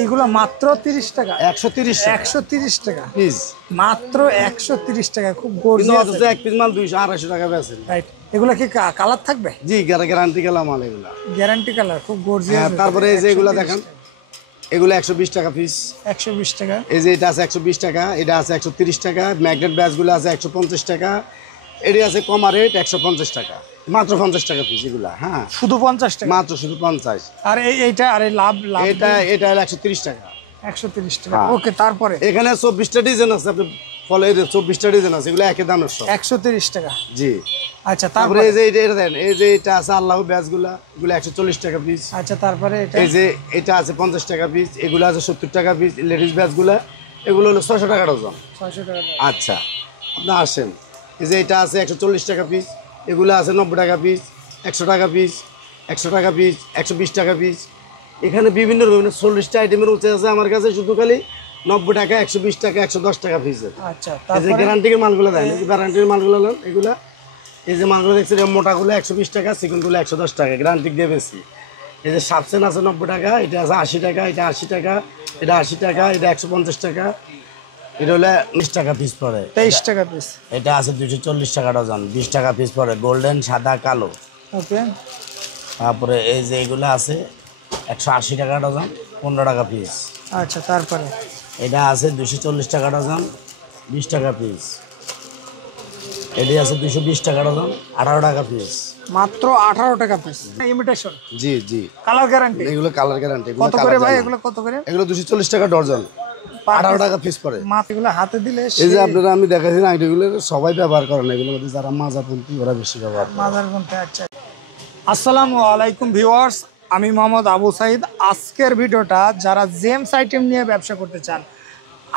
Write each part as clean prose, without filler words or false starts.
এইগুলো মাত্র 30 টাকা, 130 টাকা পিস, মাত্র 130 টাকা। খুব গর্জিয়াস, এক পিস মাল 200 250 টাকা বেচেন। রাইট। এগুলো কি কালার থাকবে? জি, গ্যারান্টি কালার মাল এগুলা, গ্যারান্টি কালার, খুব গর্জিয়াস। তারপরে এই যে এগুলা দেখেন, এগুলো 120 টাকা পিস, 120 টাকা। এই যে এটা আছে 120 টাকা, এটা আছে 130 টাকা, ম্যাগনেট ব্যাচগুলো আছে 150 টাকা, এটি আছে কমা রেট 150 টাকা, মাত্র 50 টাকা পিস এগুলা। হ্যাঁ, শুধু 50 টাকা, মাত্র শুধু 50। আর এইটা, আর লাভ এটা হলো 130 টাকা, 130 টাকা। ওকে, তারপরে এখানে 24টা ডিজাইন আছে, আপনি ফলো 24টা ডিজাইন আছে, এগুলো একই দামের সব 130 টাকা। জি। আচ্ছা, তারপরে এই যে এটা দেন, এই যে এটা আছে আল্লাহ ব্যাচগুলা, এগুলো 140 টাকা পিস। আচ্ছা, তারপরে এই যে এটা আছে 50 টাকা পিস, এগুলো আছে 70 টাকা পিস। লেডিস ব্যাচগুলা এগুলো হলো 600 টাকা ডজন। 600 টাকা। আচ্ছা, আপনি আসেন, এই যে এটা আছে 140 টাকা পিস, এগুলো আছে 90 টাকা পিস, 100 টাকা পিস, 100 টাকা পিস, 120 টাকা পিস। এখানে বিভিন্ন রকমের 40টা আইটেমের উঁচে আছে আমার কাছে, শুধু খালি 90 টাকা, 120 টাকা, 110 টাকা পিসের। আচ্ছা, এই যে গ্যারান্টির মালগুলো দেন, এই যে গ্যারান্টির মালগুলো নেন, এগুলা এই যে মালগুলো দেখছেন, মোটাগুলো 120 টাকা, চিকনগুলো 110 টাকা, গ্যারান্টি দিয়ে বেশি। এই যে সাবসেন আছে 90 টাকা, এটা আছে 80 টাকা, এটা 80 টাকা, এটা 80 টাকা, এটা 150 টাকা, এটা হলো 20 টাকা পিস পড়ে, 23 টাকা পিস। এটা আছে 240 টাকা ডজন, 20 টাকা পিস পড়ে, গোল্ডেন, সাদা, কালো। ওকে, তারপরে এই যে এগুলো আছে 180 টাকা ডজন, 15 টাকা পিস। আচ্ছা, তারপরে এটা আছে 240 টাকা ডজন, 20 টাকা পিস। এটি আছে 220 টাকা ডজন, 18 টাকা পিস, মাত্র 18 টাকা পিস। ইমিটেশন, জি জি, কালার গ্যারান্টি। এগুলো কালার গ্যারান্টি। কত করে ভাই এগুলো, কত করে? এগুলো 240 টাকা ডজন, 18 টাকা পিস পড়ে। মাত্র এগুলো হাতে দিলে, এই যে আপনারা আমি দেখাচ্ছি না, এগুলো সবাই ব্যবহার করে না, এগুলোর মধ্যে যারা মাজাপন্থী ওরা বেশি ব্যবহার করে। মাজারপন্থী। আচ্ছা, আসসালামু আলাইকুম ভিউয়ার্স, আমি মোহাম্মদ আবু সাইদ। আজকের ভিডিওটা যারা জেমস আইটেম নিয়ে ব্যবসা করতে চান,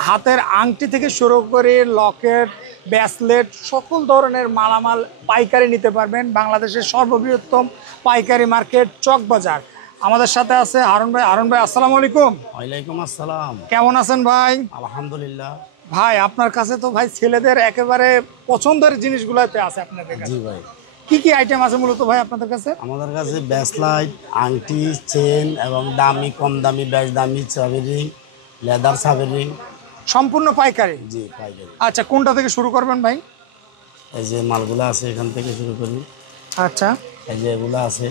হাতের আংটি থেকে শুরু করে লকেট, ব্যাসলেট, সকল ধরনের মালামাল পাইকারি নিতে পারবেন। বাংলাদেশের সর্ববৃহত্তম পাইকারি মার্কেট চকবাজার। আমাদের সাথে আছে হারুন ভাই। হারুন ভাই, আসসালামু আলাইকুম। ওয়ালাইকুম আসসালাম। কেমন আছেন ভাই? আলহামদুলিল্লাহ ভাই, আপনার কাছে তো ভাই ছেলেদের একেবারে পছন্দের জিনিসগুলোতে আছে আপনাদের কাছে। জি ভাই, কি কি আইটেম আছে মূলত ভাই আপনাদের কাছে? আমাদের কাছে ব্যাসলাইট, আংটি, চেন এবং দামি, কম দামি, বেশ দামি চাবি রিং, লেদার চাবি রিং, সম্পূর্ণ পাইকারি? জি পাইকারি। আচ্ছা, কোনটা থেকে শুরু করবেন ভাই? এই যে মালগুলো আছে এখান থেকে শুরু করি। আচ্ছা, এই যে এগুলো আছে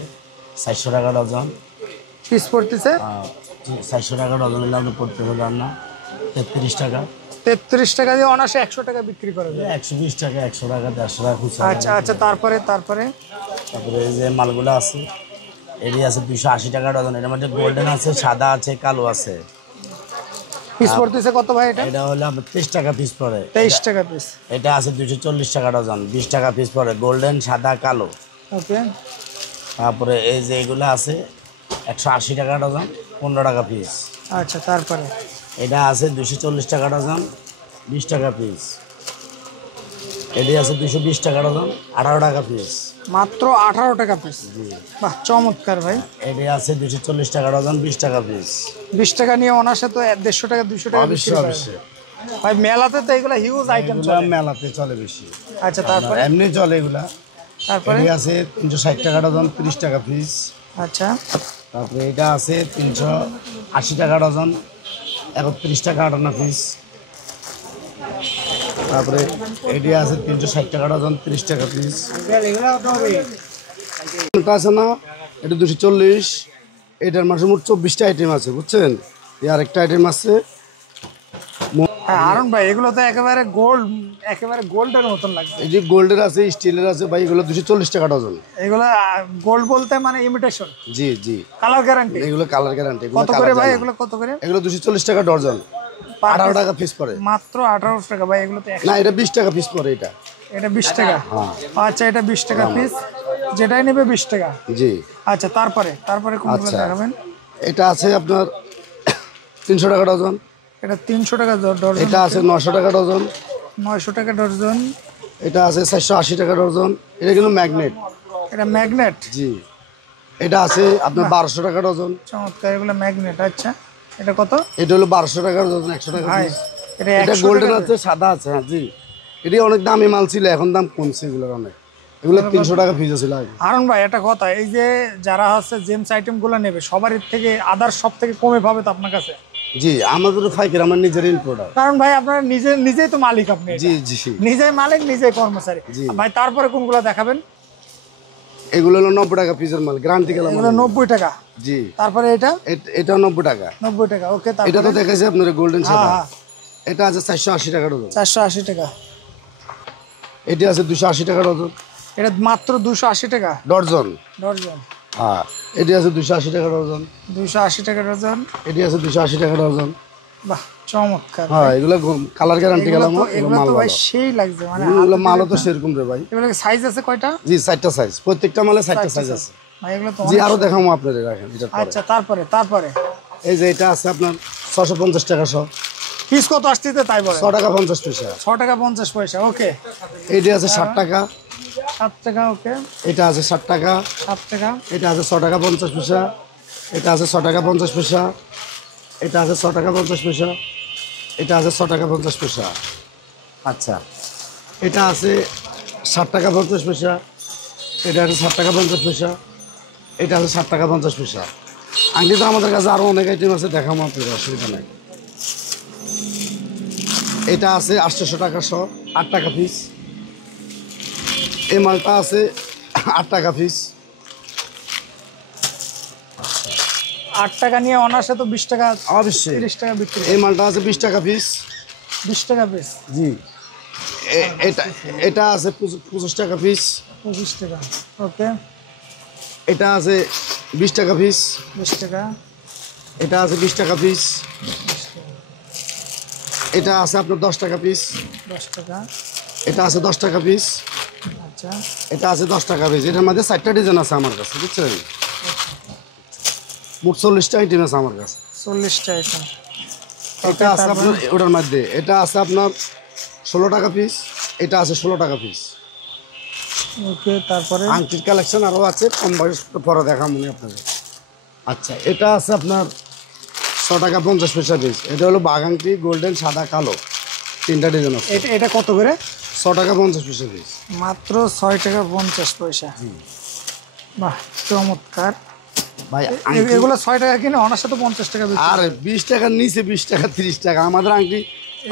400 টাকা ডজন পিস পড়তেছে। 400 টাকা ডজন হলে আপনি পড়তে পারবেন না, 33 টাকা। 33 টাকা দিয়ে অনাসে 100 টাকা বিক্রি করে দেয়। 120 টাকা, 100 টাকা, 150 টাকা খুচরা। আচ্ছা আচ্ছা, তারপরে তারপরে এই যে মালগুলো আছে, এটি আছে 280 টাকা ডজন। এটার মধ্যে গোল্ডেন আছে, সাদা আছে, কালো আছে। পিস পড়তেছে কত ভাই এটা? এটা হলো 30 টাকা পিস পড়ে। 23 টাকা পিস। এটা আছে 240 টাকা ডজন, 20 টাকা পিস পড়ে, গোল্ডেন, সাদা, কালো। ওকে, তারপরে এই যে এগুলো আছে 180 টাকা ডজন, 15 টাকা পিস। আচ্ছা, তারপরে এটা আছে 240 টাকা ডজন, 20 টাকা পিস। এটি আছে 220 টাকা ডজন, 18 টাকা পিস। মাত্র 18 টাকা পিস। বাহ, চমৎকার ভাই। এটি আছে 240 টাকা ডজন, 20 টাকা পিস। 20 টাকা নিয়ে অনাসে তো 150 টাকা, 200 টাকা বিক্রি করে ভাই। মেলাতে তো এগুলা হিউজ আইটেম চলে, মেলাতে চলে বেশি। আচ্ছা, তারপরে এমনি চলে এগুলা। তারপরে আছে 360 টাকা ডজন, 30 টাকা পিস। আচ্ছা, তারপরে এটা আছে 380 টাকা ডজন, 31 টাকা 58 পিস। তারপরে এটি আছে 360 টাকা ডজন, 30 টাকা পিস। এটা আছে না, এটা 240। এটার মাসে মোট 24টা আইটেম আছে, বুঝছেন? আর একটা আইটেম আছে। হ্যাঁ হারুন ভাই, এগুলো তো একেবারে গোল্ড, একেবারে গোল্ডের মতন লাগছে। এই যে গোল্ডের আছে, স্টিলের আছে ভাই, এগুলো 240 টাকা ডজন। এগুলো গোল্ড বলতে মানে ইমিটেশন? জি জি, কালার গ্যারান্টি। এগুলো কালার গ্যারান্টি। কত করে ভাই এগুলো, কত করে? এগুলো 240 টাকা ডজন, 18 টাকা পিস পড়ে। মাত্র 18 টাকা ভাই। এগুলো তো না, এটা 20 টাকা পিস পড়ে। এটা 20 টাকা। আচ্ছা, এটা 20 টাকা পিস, যেটাই নেবে 20 টাকা। জি। আচ্ছা, তারপরে কোনগুলো দেখাবেন? এটা আছে আপনার 300 টাকা ডজন। এটা 300 টাকা ডজন। এটা আছে 900 টাকা ডজন। 900 টাকা ডজন। এটা আছে 480 টাকা ডজন। এটা কিন্তু ম্যাগনেট। এটা ম্যাগনেট? জি। এটা আছে আপনার 1200 টাকা ডজন। চমৎকার, এগুলো ম্যাগনেট। আচ্ছা, এটা কত? এটা হলো 1200 টাকা ডজন, 100 টাকা পিস। এটা গোল্ডেন আছে, সাদা আছে। হ্যাঁ জি, এটি অনেক দামি মাল ছিল, এখন দাম কমছে এগুলোর অনেক। এগুলো 300 টাকা পিস ছিল আগে। হারুন ভাই একটা কথা, এই যে যারা হচ্ছে জেমস আইটেম গুলো নেবে সবার থেকে আদার সব থেকে কমে পাবে তো আপনার কাছে? জি আমাদের ফাইকার, আমার নিজের ইম্পোর্টার। কারণ ভাই আপনার নিজেই তো মালিক, আপনি জি জি নিজেই মালিক, নিজেই কর্মচারী। ভাই তারপরে কোনগুলো দেখাবেন? এগুলো হলো 90 টাকা পিসের মাল, গ্যারান্টি গেলাম। এগুলো 90 টাকা। জি। তারপরে এটা 90 টাকা। 90 টাকা, ওকে। এটা তারপরে তো দেখাইছে আপনার গোল্ডেন সাদা। হ্যাঁ। এটা আছে 480 টাকা ডজন। 480 টাকা। এটা আছে 280 টাকা ডজন। এটা মাত্র 280 টাকা ডজন। ডজন। হ্যাঁ, এটা আছে 280 টাকা ডজন। 280 টাকা ডজন। এটা আছে 280 টাকা ডজন। বাহ, চমৎকার। হ্যাঁ, এগুলো কালার গ্যারান্টি গেলাম। এগুলো তো ভাই সেই লাগছে, মানে এগুলো মালও তো সেরকম রে ভাই। এগুলো সাইজ আছে কয়টা? জি 4টা সাইজ, প্রত্যেকটা মালে 4টা সাইজ আছে ভাই। এগুলো তো জি, আরো দেখাবো আপনাদের, রাখেন এটা পরে। আচ্ছা, তারপরে এই যে এটা আছে আপনার 650 টাকা সহ। পিস কত আসছে তাই বলে? 6 টাকা 50 পয়সা। 6 টাকা 50 পয়সা, ওকে। এইটা আছে 60 টাকা। 7 টাকা, ওকে। এটা আছে 60 টাকা। 7 টাকা। এটা আছে 6 টাকা 50 পয়সা। এটা আছে 6 টাকা 50 পয়সা। এটা আছে 6 টাকা 50 পয়সা। এটা আছে 6 টাকা 50 পয়সা। আচ্ছা, এটা আছে 60 টাকা 50 পয়সা। এটা আছে 60 টাকা 50 পয়সা। এটা আছে 60 টাকা 50 পয়সা। আংটি তো আমাদের কাছে আরো অনেক আইটেম আছে, দেখাবো আপনাদের, অসুবিধা নাই। এটা আছে 800 টাকা সহ, 8 টাকা পিস। এই মালটা আছে 8 টাকা পিস। 8 টাকা নিয়ে অনার্সে তো 20 টাকা, অবশ্যই 30 টাকা বিক্রি। এই মালটা আছে 20 টাকা পিস। 20 টাকা পিস। জি। এটা এটা আছে 25 টাকা পিস। 25 টাকা, ওকে। এটা আছে 20 টাকা পিস। 20 টাকা। এটা আছে 20 টাকা পিস। এটা আছে আপনার 10 টাকা পিস। 10 টাকা। এটা আছে 10 টাকা পিস। আচ্ছা। এটা আছে 10 টাকা পিস। এটার মধ্যে 4টা ডিজাইন আছে আমার কাছে, বুঝছেন? মোট 40টা আইটেম আছে আমার কাছে। 40টা আইটেম। এটা আছে আপনার ওটার মধ্যে, এটা আছে আপনার 16 টাকা পিস। এটা আছে 16 টাকা পিস। ওকে, তারপরে আংটির কালেকশন আরও আছে, কম বয়স পরে দেখা মনে আপনাদের। আচ্ছা, এটা আছে আপনার 6 টাকা 50 পয়সা পিস। এটা হলো বাঘ আংটি, গোল্ডেন, সাদা, কালো, 3টা ডিজাইন আছে। এটা কত করে? 6 টাকা 50 পয়সা পিস। মাত্র 6 টাকা 50 পয়সা। বাহ, চমৎকার ভাই এগুলো 6 টাকা কিনে অনার্সে তো 50 টাকা বিক্রি। আর 20 টাকার নিচে 20 টাকা 30 টাকা আমাদের আংটি,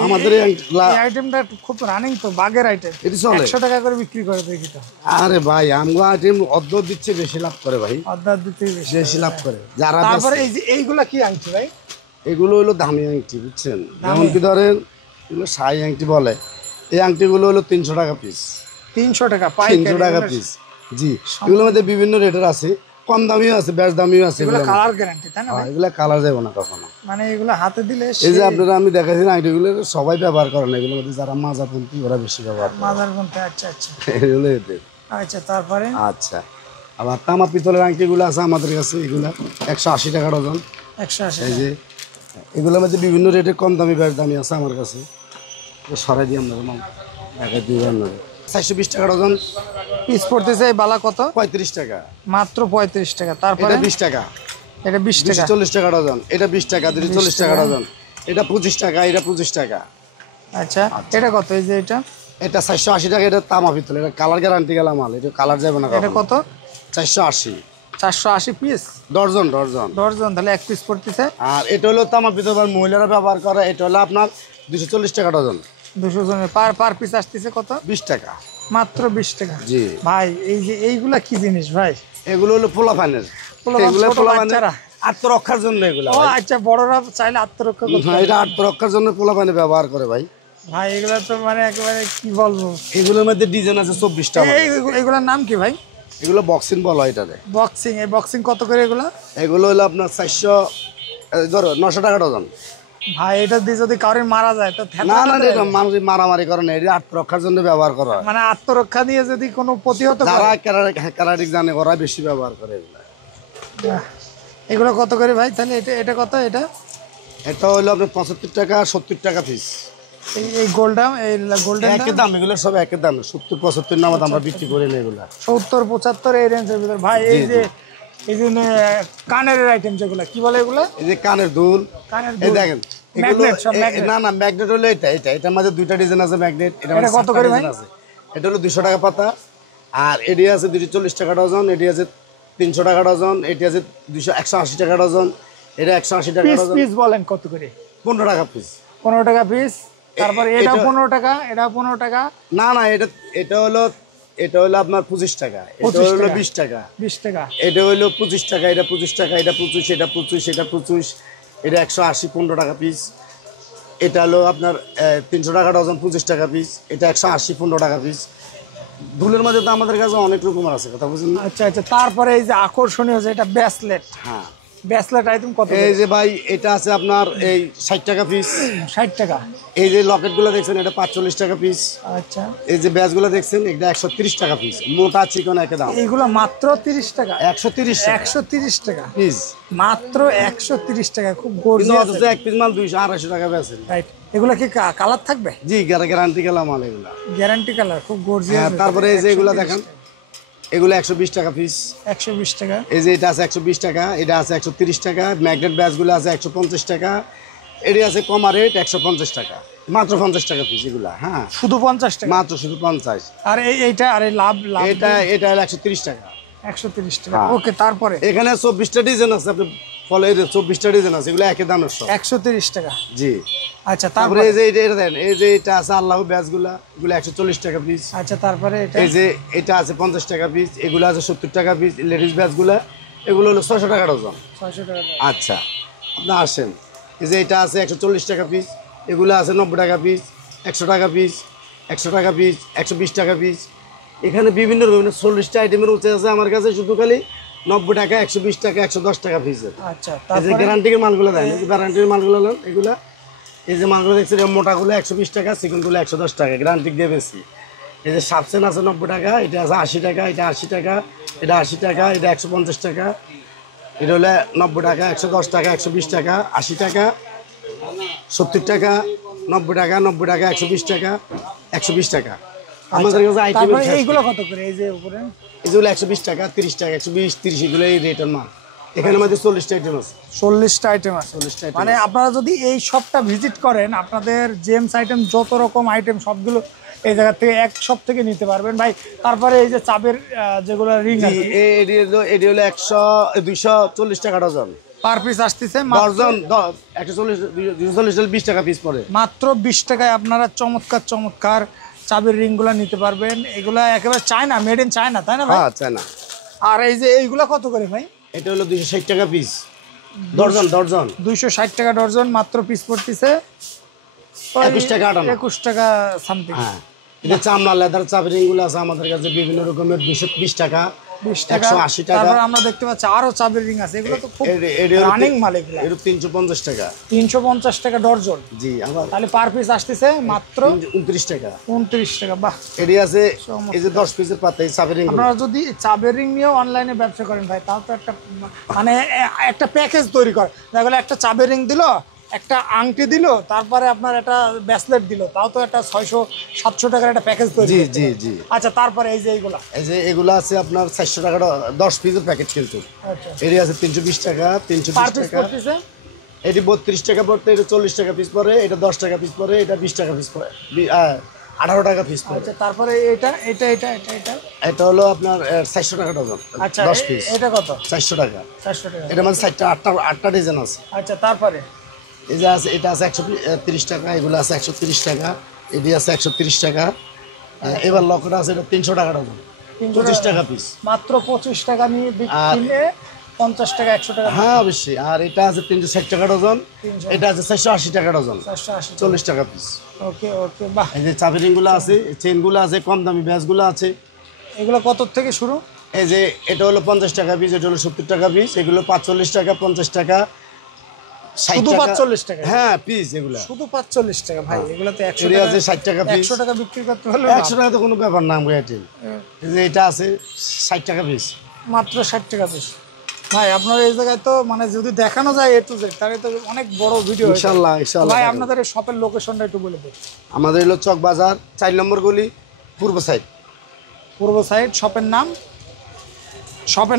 আমাদের এই এই আইটেমটা খুব রানিং তো, বাগের আইটেম। এটা চলে 100 টাকা করে বিক্রি করে দেখি তো। আরে ভাই আমগো আইটেম অর্ধ দিচ্ছে, বেশি লাভ করে ভাই, অর্ডার দিতেই বেশি। বেশি লাভ করে যারা। তারপরে এই যে এইগুলা কি আংটি ভাই? এগুলো হলো দামি আংটি, বুঝছেন? যেমন কি ধরেন এগুলো শাড়ি আংটি বলে। এই আংটিগুলো হলো 300 টাকা পিস। 300 টাকা 300 টাকা পিস। জি, এগুলোর মধ্যে বিভিন্ন রেটের আছে, কম দামিও আছে, বেশ দামিও আছে। এগুলো কালার গ্যারান্টি তাই না ভাই? এগুলো কালার যাবে না কখনো। মানে এগুলো হাতে দিলে এই যে আপনারা আমি দেখাচ্ছি না, আইটেমগুলো সবাই ব্যবহার করে না, এগুলোর মধ্যে যারা মাজাপন্থী ওরা বেশি ব্যবহার করে। মাদার বলতে। আচ্ছা আচ্ছা এগুলো এদের। আচ্ছা, তারপরে আচ্ছা, আবার তামা পিতলের আংটিগুলো আছে আমাদের কাছে, এগুলা 180 টাকা ডজন। 180। এই যে এগুলোর মধ্যে বিভিন্ন রেটে কম দামি বেশ দামি আছে আমার কাছে। সরাই দিয়ে আমরা দেখা দিয়ে 420 টাকা ডজন। পিস পড়তেছে এই বালা কত? 35 টাকা। মাত্র 35 টাকা। তারপরে এটা 20 টাকা। এটা 20 টাকা। 40 টাকা ডজন। এটা 20 টাকা, 40 টাকা ডজন। এটা 25 টাকা, এটা 25 টাকা। আচ্ছা, এটা কত? এই যে এটা এটা 480 টাকা। এটা তামা পিতল, এটা কালার গ্যারান্টি গেলা মাল, এটা কালার যাবে না। এটা কত? 480। 480 পিস ডজন ডজন ডজন, তাহলে এক পিস পড়তেছে। আর এটা হলো তামা পিতল, মহিলারা ব্যবহার করে। এটা হলো আপনার 240 টাকা ডজন। 200 জনের পার পিস আসতেছে কত? 20 টাকা। মাত্র 20 টাকা। জি ভাই, এই যে এইগুলা কি জিনিস ভাই? এগুলো হলো পোলাপানের। এগুলো পোলাপানের আত্মরক্ষার জন্য এগুলো। ও আচ্ছা, বড়রা চাইলে আত্মরক্ষা করতে। হ্যাঁ, এটা আত্মরক্ষার জন্য পোলাপানে ব্যবহার করে ভাই। ভাই এগুলা তো মানে একেবারে কি বলবো। এগুলোর মধ্যে ডিজাইন আছে 24টা। এগুলার নাম কি ভাই? এগুলো বক্সিং বলা হয় এটারে। বক্সিং। এই বক্সিং কত করে এগুলা? এগুলো হলো আপনার 400, ধরো 900 টাকা ডজন। ভাই এটা দিয়ে যদি কারোর মারা যায় তো না না, এটা মানুষ মারামারি করে না, এটা আত্মরক্ষার জন্য ব্যবহার করা হয়। মানে আত্মরক্ষা দিয়ে যদি কোনো প্রতিহত করে। যারা ক্যারাটিক জানে ওরা বেশি ব্যবহার করে এগুলো। এগুলো কত করে ভাই তাহলে? এটা কত? এটা হলো আপনার 75 টাকা 70 টাকা পিস। এই গোল্ডেন, এই গোল্ডেন একই দাম, এগুলো সব একই দাম, 70-75 নামে আমরা বিক্রি করি না এগুলা। 70-75 এই রেঞ্জের ভিতর। ভাই এই যে কানের আইটেম যেগুলো কি বলে এগুলো? এই যে কানের দুল, কানের এই দুল। দেখেন এগুলো। ম্যাগনেট, সব ম্যাগনেট। না না, ম্যাগনেট হলো এটার মধ্যে 2টা ডিজাইন আছে ম্যাগনেট। এটা কত করে ভাই? এটা হলো 200 টাকা পাতা। আর এটি আছে 240 টাকা ডজন, এটি আছে 300 টাকা ডজন, এটি আছে 180 টাকা ডজন, এটা 180 টাকা পিস ডজন। পিস বলেন কত করে? 15 টাকা পিস। 15 টাকা পিস। তারপরে এটা 15 টাকা, এটা 15 টাকা। না না, এটা হলো আপনার 25 টাকা, এটা হলো 20 টাকা, 20 টাকা, এটা হলো 25 টাকা, এটা 25 টাকা, এটা 25, এটা 25, এটা 25, এটা 180, 15 টাকা পিস। এটা হলো আপনার 300 টাকা ডজন, 25 টাকা পিস, এটা 180, 15 টাকা পিস। দুলের মধ্যে তো আমাদের কাছে অনেক রকমের আছে, কথা বুঝলেন? আচ্ছা আচ্ছা। তারপরে এই যে আকর্ষণীয় যে এটা ব্রেসলেট, হ্যাঁ ব্রেসলেট আইটেম কত? এই যে ভাই এটা আছে আপনার এই 60 টাকা পিস। 60 টাকা। এই যে লকেটগুলো দেখছেন এটা 45 টাকা পিস। আচ্ছা। এই যে ব্যাচগুলো দেখছেন এটা 130 টাকা পিস, মোটা চিকন একই দাম। এইগুলো মাত্র 30 টাকা। 130 টাকা 130 টাকা পিস, মাত্র 130 টাকা। খুব কিন্তু গর্জিয়াস অথচ এক পিস মাল 200 250 টাকা বেচেন। রাইট। এগুলো কি কালার থাকবে? জি, গ্যারান্টি গেলাম মাল এগুলা। গ্যারান্টি কালার, খুব গর্জিয়াস। হ্যাঁ, তারপরে এই যে এগুলা দেখেন, এগুলো 120 টাকা পিস। 120 টাকা। এই যে এটা আছে 120 টাকা, এটা আছে 130 টাকা, ম্যাগনেট ব্যাচগুলো আছে 150 টাকা, এটি আছে কমা রেট 150 টাকা, মাত্র 50 টাকা পিস এগুলা। হ্যাঁ, শুধু 50 টাকা, মাত্র শুধু 50। আর এইটা, আরে লাভ এটা হলো 130 টাকা। 130 টাকা। হ্যাঁ। ওকে, তারপরে এখানে 24টা ডিজাইন আছে, আপনি ফলো 24টা ডিজাইন আছে, এগুলো একই দামের সব। 130 টাকা। জি। আচ্ছা, তারপরে তারপরে এই যে এটা দেন, এই যে এটা আছে আল্লাহ ব্যাচগুলা, এগুলো 140 টাকা পিস। আচ্ছা, তারপরে এটা এই যে এটা আছে 50 টাকা পিস, এগুলো আছে 70 টাকা পিস। লেডিস ব্যাচগুলা এগুলো হলো 600 টাকা ডজন। 600 টাকা। আচ্ছা, আপনি আসেন। এই যে এটা আছে 140 টাকা পিস, এগুলো আছে 90 টাকা পিস, 100 টাকা পিস, 100 টাকা পিস, 120 টাকা পিস। এখানে বিভিন্ন রকমের 40টা আইটেমের উঠে আছে আমার কাছে, শুধু খালি 90 টাকা, 120 টাকা, 110 টাকা পিসের। আচ্ছা, এই যে তারপরে গ্যারান্টির মালগুলো দেন, এই যে গ্যারান্টির মালগুলো নেন এগুলা। এই যে মালগুলো দেখছেন মোটাগুলো 120 টাকা, চিকনগুলো 110 টাকা, গ্যারান্টি দিয়ে বেশি। এই যে সাবসেন আছে 90 টাকা, এটা আছে 80 টাকা, এটা 80 টাকা, এটা 80 টাকা, এটা 150 টাকা, এটা হলো 90 টাকা, 110 টাকা, 120 টাকা, 80 টাকা, 70 টাকা, 90 টাকা, 90 টাকা, 120 টাকা, 120 টাকা। আমাদের কাছে আইটেম তারপরে এইগুলো কত করে? এই যে উপরে এগুলো 120 টাকা, 30 টাকা, 120, 30, এগুলো এই রেটের মাল। এখানে মধ্যে 40টা আইটেম আছে। 40টা আইটেম আছে। 40টা আইটেম মানে আপনারা যদি এই শপটা ভিজিট করেন, আপনাদের জেমস আইটেম যত রকম আইটেম সবগুলো এই জায়গা থেকে এক শপ থেকে নিতে পারবেন ভাই। তারপরে এই যে চাবের যেগুলো রিং আছে, এটি হলো 240 টাকা ডজন। পার পিস আসতেছে ডজন 140, 240, 20 টাকা পিস পড়ে। মাত্র 20 টাকায় আপনারা চমৎকার চমৎকার চাবের রিংগুলো নিতে পারবেন। এগুলা একেবারে চায়না, মেড ইন চায়না, তাই না ভাই? হ্যাঁ, চায়না। আর এই যে এইগুলা কত করে ভাই? এটা হলো 260 টাকা পিস, ডজন। 260 টাকা ডজন, মাত্র পিস পড়তেছে 21 টাকা 58। 21 টাকা সামথিং। হ্যাঁ, এটা চামড়া লেদার চাবের রিংগুলো আছে আমাদের কাছে বিভিন্ন রকমের, 220 টাকা, 20 টাকা। 180 টাকা। তারপর আমরা দেখতে পাচ্ছি আরো চাবের রিং আছে, এগুলো তো খুব রানিং মাল। এগুলো এটা 350 টাকা। 350 টাকা ডজন। জি, আবার তাহলে পার পিস আসতেছে মাত্র 29 টাকা। 29 টাকা। বাহ, এটি আছে এই যে 10 পিসের পাতা, এই চাবের রিং। আপনারা যদি চাবের রিং নিয়েও অনলাইনে ব্যবসা করেন ভাই, তাও তো একটা মানে একটা প্যাকেজ তৈরি করে। দেখা গেলো একটা চাবের রিং দিল, একটা আংটি দিল, তারপরে আপনার একটা ব্রেসলেট দিল, তাও তো একটা 600-700 টাকার একটা প্যাকেজ তৈরি। জি জি জি। আচ্ছা, তারপরে এই যে এইগুলা, এই যে এগুলো আছে আপনার 400 টাকা 10 পিসের প্যাকেট কিন্তু। আচ্ছা, এটি আছে 320 টাকা, পার 320 পিস টাকা। করতেছে এটি 32 টাকা পড়তে, এটা 40 টাকা পিস পড়ে, এটা 10 টাকা পিস পড়ে, এটা 20 টাকা পিস পড়ে, 18 টাকা পিস পড়ে। আচ্ছা, তারপরে এটা এটা এটা এটা এটা এটা হলো আপনার 400 টাকা ডজন। আচ্ছা, 10 পিস এটা কত? 400 টাকা। 400 টাকা। এটা মানে 8টা ডিজাইন আছে। আচ্ছা, তারপরে এই যে আছে, এটা আছে 130 টাকা, এগুলো আছে 130 টাকা, এটি আছে 130 টাকা। এবার লকটা আছে, এটা 300 টাকা ডজন, 25 টাকা পিস। মাত্র 25 টাকা নিয়ে কিনলে 50 টাকা 100 টাকা। হ্যাঁ, অবশ্যই। আর এটা আছে 360 টাকা ডজন, এটা আছে 480 টাকা ডজন, 480। 40 টাকা পিস। ওকে ওকে, বাহ। এই যে চাবি রিংগুলো আছে, চেনগুলো আছে, কম দামি ব্যাচগুলো আছে। এগুলো কত থেকে শুরু? এই যে এটা হলো 50 টাকা পিস, এটা হলো 70 টাকা পিস, এগুলো 45 টাকা, 50 টাকা, 60 শুধু টাকা। 45 টাকা? হ্যাঁ, পিস এগুলো শুধু 45 টাকা ভাই। এগুলো তো 100 এটি টাকা, আছে 60 টাকা পিস। 100 টাকা বিক্রি করতে হলে 100 টাকা তো কোনো ব্যাপার না আমার এটি। এই যে এটা আছে 60 টাকা পিস, মাত্র 60 টাকা পিস। ভাই আপনার এই জায়গায় তো মানে যদি দেখানো যায় A to Z, তাহলে তো অনেক বড় ভিডিও। ইনশাআল্লাহ ইনশাআল্লাহ। ভাই আপনাদের এই শপের লোকেশনটা একটু বলে দিন। আমাদের হলো চক বাজার 4 নম্বর গলি, পূর্ব সাইড। পূর্ব সাইড। শপের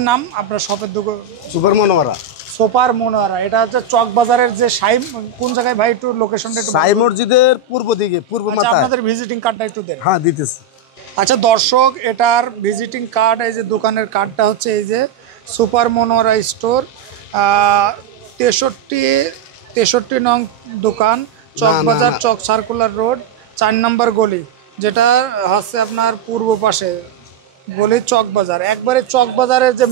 নাম আপনার শপের দোকান? Super Monowara, super Monowara. এটা হচ্ছে চক বাজারের যে সাইম, কোন জায়গায় ভাই একটু লোকেশনটা একটু? সাই মসজিদের পূর্ব দিকে, পূর্ব আচ্ছা, মাথায়। আপনাদের ভিজিটিং কার্ডটা একটু দেন। হ্যাঁ, দিতেছি। আচ্ছা দর্শক, এটার ভিজিটিং কার্ড, এই যে দোকানের কার্ডটা হচ্ছে এই যে সুপার মনোরা স্টোর, 63 নং দোকান, চকবাজার, চক সার্কুলার রোড, 4 নম্বর গলি, যেটা হচ্ছে আপনার পূর্ব পাশে গলি চকবাজার। একবারে চকবাজারের যে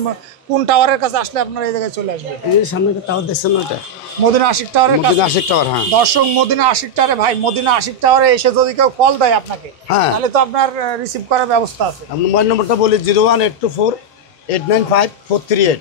কোন টাওয়ারের কাছে আসলে আপনারা এই জায়গায় চলে আসবেন? এই যে সামনে একটা টাওয়ার দেখছেন না, ওটা মদিনা আশিক টাওয়ারের কাছে। মদিনা আশিক টাওয়ার, হ্যাঁ। দর্শক, মদিনা আশিক টাওয়ারে ভাই, মদিনা আশিক টাওয়ারে এসে যদি কেউ কল দেয় আপনাকে, হ্যাঁ, তাহলে তো আপনার রিসিভ করার ব্যবস্থা আছে। আপনার মোবাইল নম্বরটা বলি 01824895438।